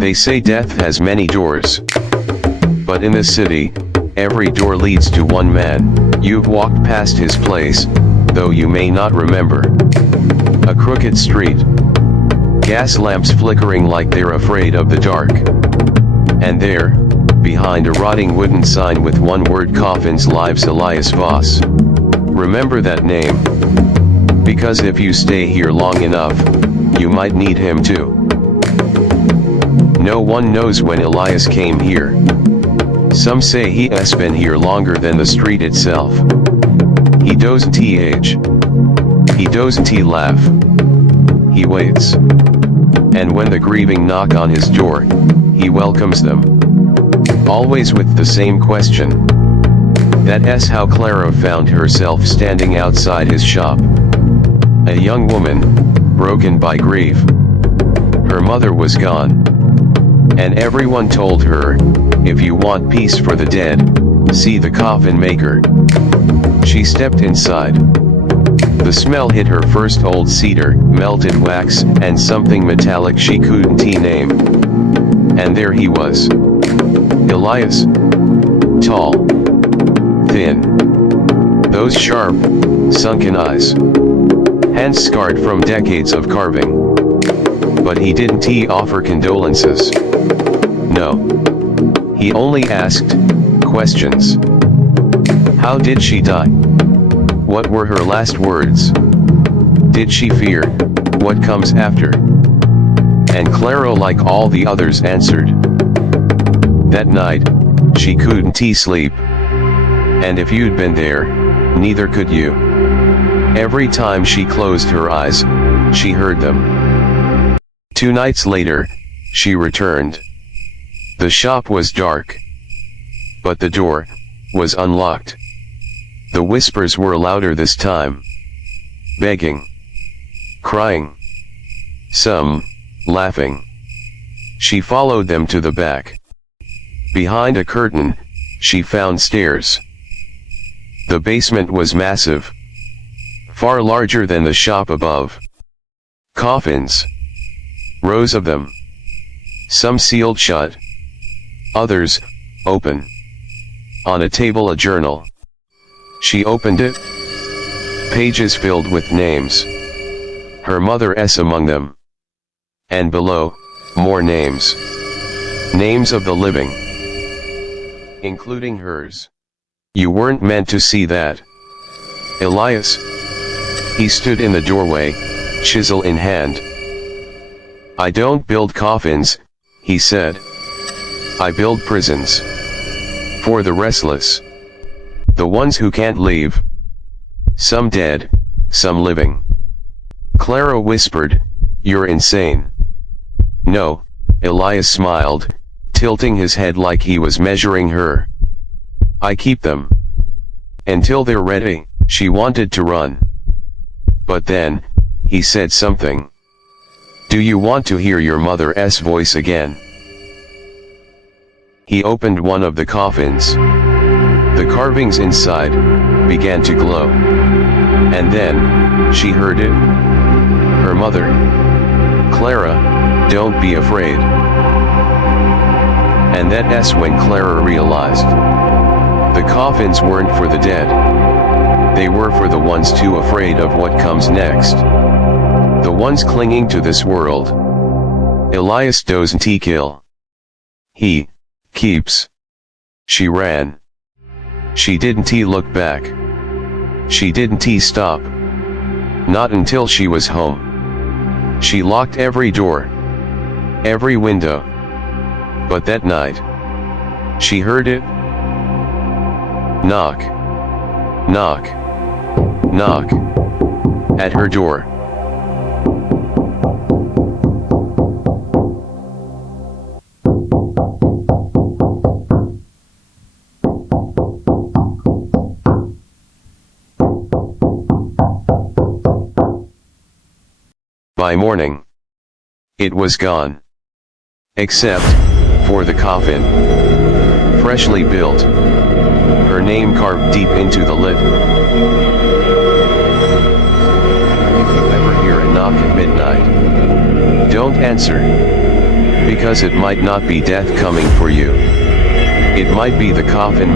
They say death has many doors. But in this city, every door leads to one man. You've walked past his place, though you may not remember. A crooked street. Gas lamps flickering like they're afraid of the dark. And there, behind a rotting wooden sign with one word coffins, lives Elias Voss. Remember that name. Because if you stay here long enough, you might need him too. No one knows when Elias came here. Some say he has been here longer than the street itself. He doesn't age. He doesn't laugh. He waits. And when the grieving knock on his door, he welcomes them. Always with the same question. That's how Clara found herself standing outside his shop. A young woman, broken by grief. Her mother was gone. And everyone told her, if you want peace for the dead, see the coffin maker. She stepped inside. The smell hit her first: old cedar, melted wax, and something metallic she couldn't name. And there he was. Elias. Tall. Thin. Those sharp, sunken eyes. Hands scarred from decades of carving. But he didn't offer condolences. No. He only asked questions. How did she die? What were her last words? Did she fear what comes after? And Clara, like all the others, answered. That night, she couldn't sleep. And if you'd been there, neither could you. Every time she closed her eyes, she heard them. 2 nights later, she returned. The shop was dark. But the door was unlocked. The whispers were louder this time. Begging. Crying. Some, laughing. She followed them to the back. Behind a curtain, she found stairs. The basement was massive. Far larger than the shop above. Coffins. Rows of them. Some sealed shut. Others, open. On a table a journal. She opened it. Pages filled with names. Her mother's among them. And below, more names. Names of the living. Including hers. You weren't meant to see that. Elias. He stood in the doorway, chisel in hand. I don't build coffins, he said. I build prisons. For the restless. The ones who can't leave. Some dead, some living. Clara whispered, you're insane. No, Elias smiled, tilting his head like he was measuring her. I keep them. Until they're ready. She wanted to run. But then, he said something. Do you want to hear your mother's voice again? He opened one of the coffins. The carvings inside began to glow. And then, she heard it. Her mother. Clara, don't be afraid. And that's when Clara realized. The coffins weren't for the dead. They were for the ones too afraid of what comes next. The ones clinging to this world. Elias doesn't kill. He keeps. She ran. She didn't look back. She didn't stop. Not until she was home. She locked every door. Every window. But that night, she heard it. Knock. Knock. Knock. At her door. By morning, it was gone. Except for the coffin. Freshly built. Her name carved deep into the lid. If you ever hear a knock at midnight, don't answer. Because it might not be death coming for you. It might be the coffin